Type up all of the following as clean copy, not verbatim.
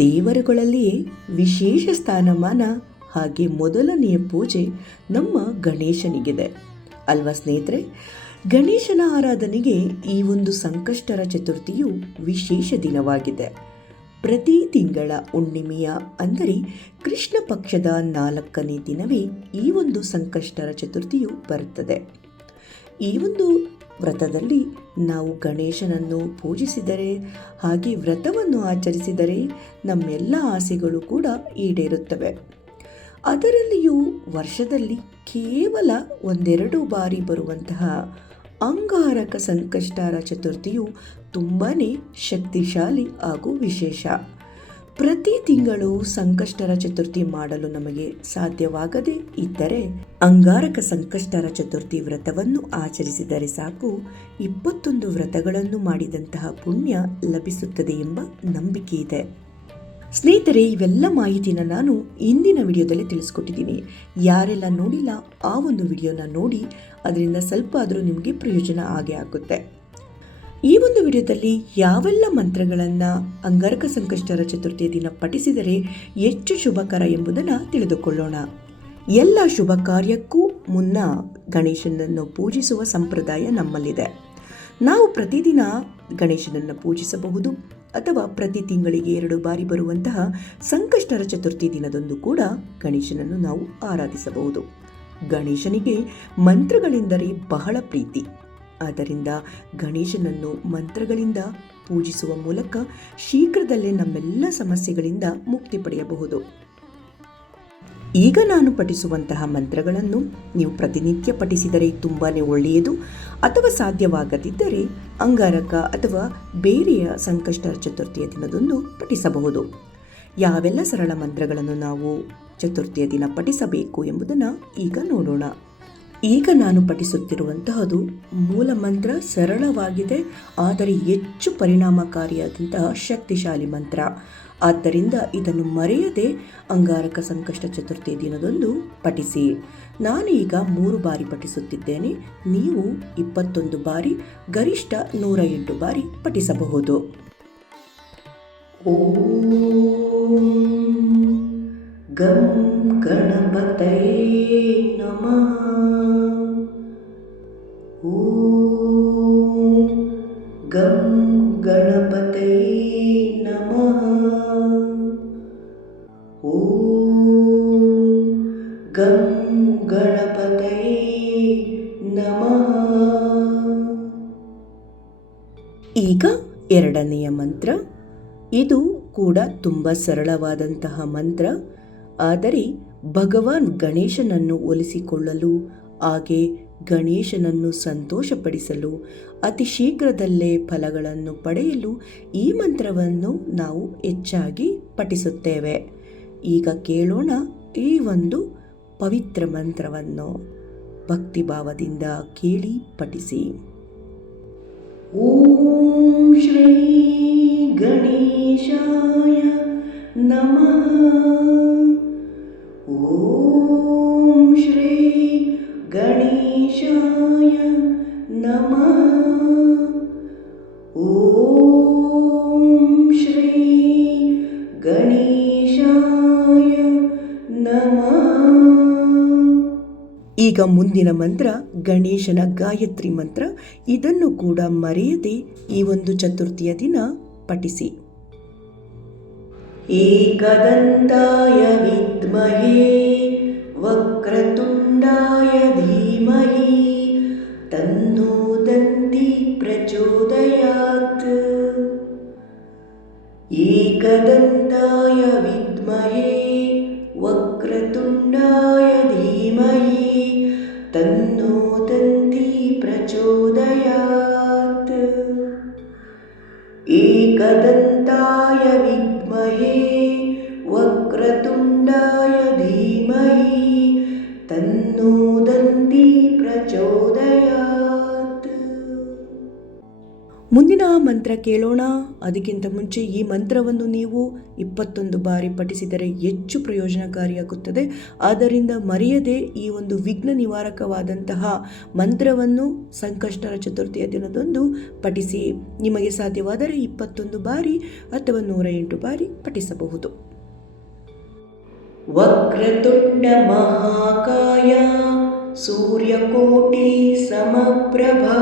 ದೇವರುಗಳಲ್ಲಿಯೇ ವಿಶೇಷ ಸ್ಥಾನಮಾನ ಹಾಗೆ ಮೊದಲನೆಯ ಪೂಜೆ ನಮ್ಮ ಗಣೇಶನಿಗಿದೆ ಅಲ್ವಾ ಸ್ನೇಹಿತರೆ. ಗಣೇಶನ ಆರಾಧನೆಗೆ ಈ ಒಂದು ಸಂಕಷ್ಟರ ಚತುರ್ಥಿಯು ವಿಶೇಷ ದಿನವಾಗಿದೆ. ಪ್ರತಿ ತಿಂಗಳ ಹುಣ್ಣಿಮೆಯ ಅಂದರೆ ಕೃಷ್ಣ ಪಕ್ಷದ 4ನೇ ದಿನವೇ ಈ ಒಂದು ಸಂಕಷ್ಟರ ಚತುರ್ಥಿಯು ಬರುತ್ತದೆ. ಈ ಒಂದು ವ್ರತದಲ್ಲಿ ನಾವು ಗಣೇಶನನ್ನು ಪೂಜಿಸಿದರೆ ಹಾಗೆ ವ್ರತವನ್ನು ಆಚರಿಸಿದರೆ ನಮ್ಮೆಲ್ಲ ಆಸೆಗಳು ಕೂಡ ಈಡೇರುತ್ತವೆ. ಅದರಲ್ಲಿಯೂ ವರ್ಷದಲ್ಲಿ ಕೇವಲ 1-2 ಬಾರಿ ಬರುವಂತಹ ಅಂಗಾರಕ ಸಂಕಷ್ಟರ ಚತುರ್ಥಿಯು ತುಂಬಾ ಶಕ್ತಿಶಾಲಿ ಹಾಗೂ ವಿಶೇಷ. ಪ್ರತಿ ತಿಂಗಳು ಸಂಕಷ್ಟರ ಚತುರ್ಥಿ ಮಾಡಲು ನಮಗೆ ಸಾಧ್ಯವಾಗದೇ ಇದ್ದರೆ ಅಂಗಾರಕ ಸಂಕಷ್ಟರ ಚತುರ್ಥಿ ವ್ರತವನ್ನು ಆಚರಿಸಿದರೆ ಸಾಕು, 21 ವ್ರತಗಳನ್ನು ಮಾಡಿದಂತಹ ಪುಣ್ಯ ಲಭಿಸುತ್ತದೆ ಎಂಬ ನಂಬಿಕೆ ಇದೆ. ಸ್ನೇಹಿತರೆ, ಇವೆಲ್ಲ ಮಾಹಿತಿನ ನಾನು ಇಂದಿನ ವಿಡಿಯೋದಲ್ಲಿ ತಿಳಿಸ್ಕೊಟ್ಟಿದ್ದೀನಿ. ಯಾರೆಲ್ಲ ನೋಡಿಲ್ಲ ಆ ಒಂದು ವಿಡಿಯೋನ ನೋಡಿ, ಅದರಿಂದ ಸ್ವಲ್ಪ ಆದರೂ ನಿಮಗೆ ಪ್ರಯೋಜನ ಆಗೇ ಆಗುತ್ತೆ. ಈ ಒಂದು ವಿಡಿಯೋದಲ್ಲಿ ಯಾವೆಲ್ಲ ಮಂತ್ರಗಳನ್ನು ಅಂಗಾರಕ ಸಂಕಷ್ಟರ ಚತುರ್ಥಿಯ ದಿನ ಪಠಿಸಿದರೆ ಹೆಚ್ಚು ಶುಭಕರ ಎಂಬುದನ್ನು ತಿಳಿದುಕೊಳ್ಳೋಣ. ಎಲ್ಲ ಶುಭ ಕಾರ್ಯಕ್ಕೂ ಮುನ್ನ ಗಣೇಶನನ್ನು ಪೂಜಿಸುವ ಸಂಪ್ರದಾಯ ನಮ್ಮಲ್ಲಿದೆ. ನಾವು ಪ್ರತಿದಿನ ಗಣೇಶನನ್ನು ಪೂಜಿಸಬಹುದು ಅಥವಾ ಪ್ರತಿ ತಿಂಗಳಿಗೆ 2 ಬಾರಿ ಬರುವಂತಹ ಸಂಕಷ್ಟರ ಚತುರ್ಥಿ ದಿನದಂದು ಕೂಡ ಗಣೇಶನನ್ನು ನಾವು ಆರಾಧಿಸಬಹುದು. ಗಣೇಶನಿಗೆ ಮಂತ್ರಗಳೆಂದರೆ ಬಹಳ ಪ್ರೀತಿ. ಆದ್ದರಿಂದ ಗಣೇಶನನ್ನು ಮಂತ್ರಗಳಿಂದ ಪೂಜಿಸುವ ಮೂಲಕ ಶೀಘ್ರದಲ್ಲೇ ನಮ್ಮೆಲ್ಲ ಸಮಸ್ಯೆಗಳಿಂದ ಮುಕ್ತಿ ಪಡೆಯಬಹುದು. ಈಗ ನಾನು ಪಠಿಸುವಂತಹ ಮಂತ್ರಗಳನ್ನು ನೀವು ಪ್ರತಿನಿತ್ಯ ಪಠಿಸಿದರೆ ತುಂಬಾ ಒಳ್ಳೆಯದು. ಅಥವಾ ಸಾಧ್ಯವಾಗದಿದ್ದರೆ ಅಂಗಾರಕ ಅಥವಾ ಬೇರೆಯ ಸಂಕಷ್ಟ ಚತುರ್ಥಿಯ ದಿನದಂದು ಪಠಿಸಬಹುದು. ಯಾವೆಲ್ಲ ಸರಳ ಮಂತ್ರಗಳನ್ನು ನಾವು ಚತುರ್ಥಿಯ ದಿನ ಪಠಿಸಬೇಕು ಎಂಬುದನ್ನು ಈಗ ನೋಡೋಣ. ಈಗ ನಾನು ಪಠಿಸುತ್ತಿರುವಂತಹದು ಮೂಲ ಮಂತ್ರ. ಸರಳವಾಗಿದೆ, ಆದರೆ ಹೆಚ್ಚು ಪರಿಣಾಮಕಾರಿಯಾದಂತಹ ಶಕ್ತಿಶಾಲಿ ಮಂತ್ರ. ಆದ್ದರಿಂದ ಇದನ್ನು ಮರೆಯದೆ ಅಂಗಾರಕ ಸಂಕಷ್ಟ ಚತುರ್ಥಿ ದಿನದಂದು ಪಠಿಸಿ. ನಾನು ಈಗ 3 ಬಾರಿ ಪಠಿಸುತ್ತಿದ್ದೇನೆ. ನೀವು 21 ಬಾರಿ, ಗರಿಷ್ಠ 108 ಬಾರಿ ಪಠಿಸಬಹುದು. ಓಂ ಗಂ ಗಣಪತಯೇ ನಮಃ. ಓಂ ಗಂ ಗಣಪತಯೇ ನಮಃ. ಓಂ ಗಂ ಗಣಪತಯೇ ನಮಃ. ಈಗ 2ನೆಯ ಮಂತ್ರ. ಇದು ಕೂಡ ತುಂಬ ಸರಳವಾದಂತಹ ಮಂತ್ರ, ಆದರೆ ಭಗವಾನ್ ಗಣೇಶನನ್ನು ಒಲಿಸಿಕೊಳ್ಳಲು ಹಾಗೆ ಗಣೇಶನನ್ನು ಸಂತೋಷಪಡಿಸಲು ಅತಿ ಶೀಘ್ರದಲ್ಲೇ ಫಲಗಳನ್ನು ಪಡೆಯಲು ಈ ಮಂತ್ರವನ್ನು ನಾವು ಹೆಚ್ಚಾಗಿ ಪಠಿಸುತ್ತೇವೆ. ಈಗ ಕೇಳೋಣ ಈ ಒಂದು ಪವಿತ್ರ ಮಂತ್ರವನ್ನು. ಭಕ್ತಿಭಾವದಿಂದ ಕೇಳಿ ಪಠಿಸಿ. ಓಂ ಶ್ರೀ ಗಣೇಶಾಯ ನಮಃ. ಓಂ ಶ್ರೀ ಗಣೇಶಾಯ ನಮಃ. ಓಂ ಶ್ರೀ ಗಣೇಶಾಯ ನಮಃ. ಈಗ ಮುಂದಿನ ಮಂತ್ರ ಗಣೇಶನ ಗಾಯತ್ರಿ ಮಂತ್ರ. ಇದನ್ನು ಕೂಡ ಮರೆಯದೆ ಈ ಒಂದು ಚತುರ್ಥಿಯ ದಿನ ಪಠಿಸಿ. ಏಕದಂತಾಯ ವಿದ್ಮಹೇ ವಕ್ರತುಂಡಾಯ ಧೀಮಹಿ ತನ್ನೋ ದಂತಿ ಪ್ರಚೋದಯಾತ್. ಏಕದಂತಾಯ ವಿದ್ಮಹೇ ವಕ್ರತುಂಡಾಯ ಧೀಮಹಿ ತನ್ನೋ ದಂತಿ ಪ್ರಚೋದಯಾತ್. ಏಕದಂತಾಯ ವಿದ್ಮಹೇ ವಕ್ರತುಂಡಾಯ ಧೀಮಹಿ ತನ್ನೋ ದಂತಿ ಪ್ರಚೋದಯಾತ್. ಮುಂದಿನ ಮಂತ್ರ ಕೇಳೋಣ. ಅದಕ್ಕಿಂತ ಮುಂಚೆ ಈ ಮಂತ್ರವನ್ನು ನೀವು 21 ಬಾರಿ ಪಠಿಸಿದರೆ ಹೆಚ್ಚು ಪ್ರಯೋಜನಕಾರಿಯಾಗುತ್ತದೆ. ಆದ್ದರಿಂದ ಮರೆಯದೆ ಈ ಒಂದು ವಿಘ್ನ ನಿವಾರಕವಾದಂತಹ ಮಂತ್ರವನ್ನು ಸಂಕಷ್ಟರ ಚತುರ್ಥಿಯ ದಿನದಂದು ಪಠಿಸಿ. ನಿಮಗೆ ಸಾಧ್ಯವಾದರೆ 21 ಬಾರಿ ಅಥವಾ 108 ಬಾರಿ ಪಠಿಸಬಹುದು. ವಕ್ರತುಂಡ ಮಹಾಕಾಯ ಸೂರ್ಯಕೋಟಿ ಸಮಪ್ರಭಾ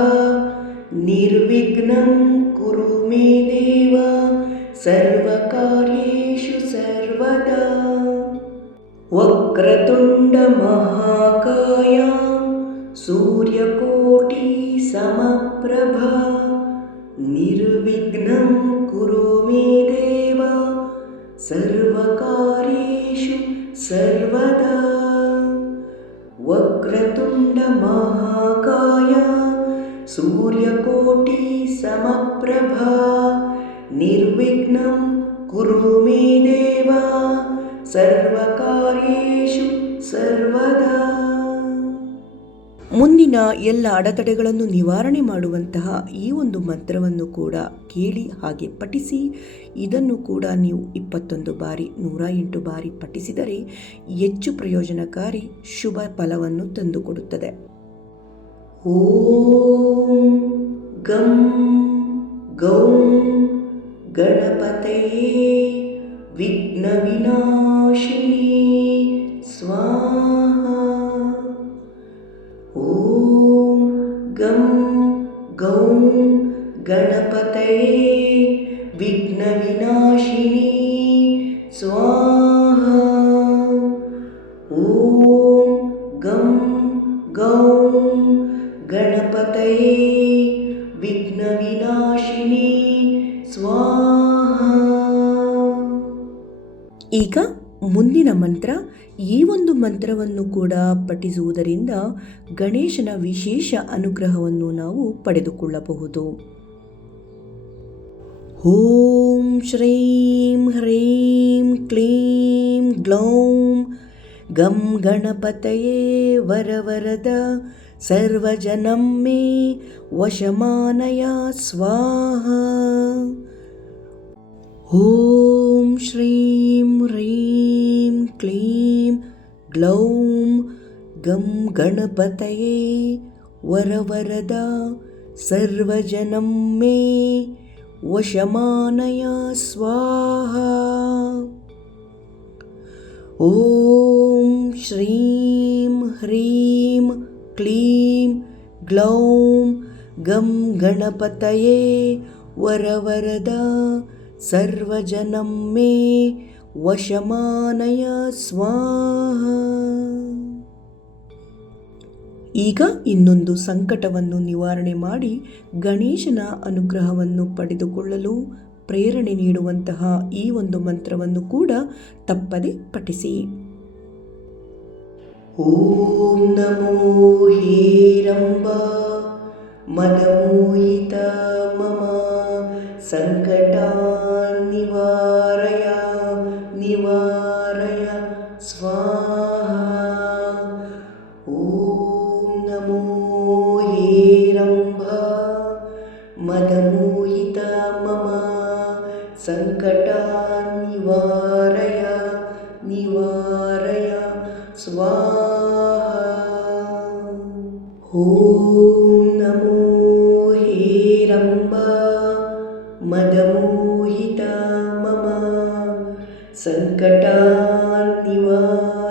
ನಿರ್ವಿಘ್ನಂ ಕುರು ಮೇ ದೇವ ಸರ್ವಕಾರ್ಯೇಷು ಸರ್ವದಾ. ವಕ್ರತುಂಡ ಮಹಾಕಾಯ ಸೂರ್ಯಕೋಟಿ ಸಮಪ್ರಭಾ ನಿರ್ವಿಘ್ನಂ ಕುರು ಮೇ ದೇವ ಸರ್ವಕಾರ್ಯೇಷು ಸರ್ವದಾ. ವಕ್ರತುಂಡ ಮಹಾಕಾಯ ಸೂರ್ಯಕೋಟಿ ಸಮಪ್ರಭಾ ನಿರ್ವಿಘ್ನಂ ಕುರು ಮೇ ದೇವ ಸರ್ವಕಾರ್ಯೇಷು ಸರ್ವದಾ. ಮುಂದಿನ ಎಲ್ಲ ಅಡೆತಡೆಗಳನ್ನು ನಿವಾರಣೆ ಮಾಡುವಂತಹ ಈ ಒಂದು ಮಂತ್ರವನ್ನು ಕೂಡ ಕೇಳಿ ಹಾಗೆ ಪಠಿಸಿ. ಇದನ್ನು ಕೂಡ ನೀವು 21 ಬಾರಿ 108 ಬಾರಿ ಪಠಿಸಿದರೆ ಹೆಚ್ಚು ಪ್ರಯೋಜನಕಾರಿ ಶುಭ ಫಲವನ್ನು ತಂದುಕೊಡುತ್ತದೆ. ಓಂ ಗಂ ಗೌಂ ಗಣಪತಯೇ ವಿಘ್ನ ವಿನಾಶಿನಿ ಸ್ವಾಹಾ. ಓಂ ಗಂ ಗೌಂ ಗಣಪತಯೇ ವಿಘ್ನ ವಿನಾಶಿನಿ ಸ್ವಾಹಾ. ಓಂ ಗಂ ಗೌಂ ಗಣಪತಯೇ ವಿಘ್ನ ವಿನಾಶಿನಿ ಸ್ವಾಹಾ. ಈಗ ಮುಂದಿನ ಮಂತ್ರ. ಈ ಒಂದು ಮಂತ್ರವನ್ನು ಕೂಡ ಪಠಿಸುವುದರಿಂದ ಗಣೇಶನ ವಿಶೇಷ ಅನುಗ್ರಹವನ್ನು ನಾವು ಪಡೆದುಕೊಳ್ಳಬಹುದು. ಓಂ ಶ್ರೀಂ ಹ್ರೀಂ ಕ್ಲೀಂ ಗ್ಲೌಂ ಗಂ ಗಣಪತಯೇ ವರವರದ ಸರ್ವಜನಂ ಮೇ ವಶಮಾನಯ ಸ್ವಾಹಾ. ಓಂ ಶ್ರೀಂ ಹ್ರೀಂ ಕ್ಲೀಂ ಗ್ಲೌಂ ಗಂ ಗಣಪತಯೇ ವರವರದ ಸರ್ವಜನಂ ಮೇ ವಶಮಾನಯ ಸ್ವಾಹಾ. ಓಂ ಶ್ರೀಂ ಹ್ರೀಂ ಕ್ಲೀಂ ಗ್ಲೌಂ ಗಂ ಗಣಪತಯೇ ವರವರದ ಸರ್ವಜನಂ ಮೇ ವಶಮಾನಯ ಸ್ವಾಹಾ. ಈಗ ಇನ್ನೊಂದು ಸಂಕಟವನ್ನು ನಿವಾರಣೆ ಮಾಡಿ ಗಣೇಶನ ಅನುಗ್ರಹವನ್ನು ಪಡೆದುಕೊಳ್ಳಲು ಪ್ರೇರಣೆ ನೀಡುವಂತಹ ಈ ಒಂದು ಮಂತ್ರವನ್ನು ಕೂಡ ತಪ್ಪದೆ ಪಠಿಸಿ. ಓಂ ನಮೋ ಹೇರಂಬ ಮದಮೋಹಿತ ಮಮ ಸಂಕಟಾನ್ ನಿವಾರಯ ನಿವಾರಯ ಸ್ವಾಹಾ. ಓಂ ನಮೋ ಹೇರಂಬ ಮದಮೋಹಿತ ಮಮ ಸಂಕಟಾನ್ ನಿವಾರಯ ನಿವಾರಯ ಸ್ವಾಹಾ. ಓಂ ನಮೋ ಹೇರಂಬ ಮದಮೋಹಿತ ಮಮ ಸಂಕಟಾನ್ ನಿವಾರಯ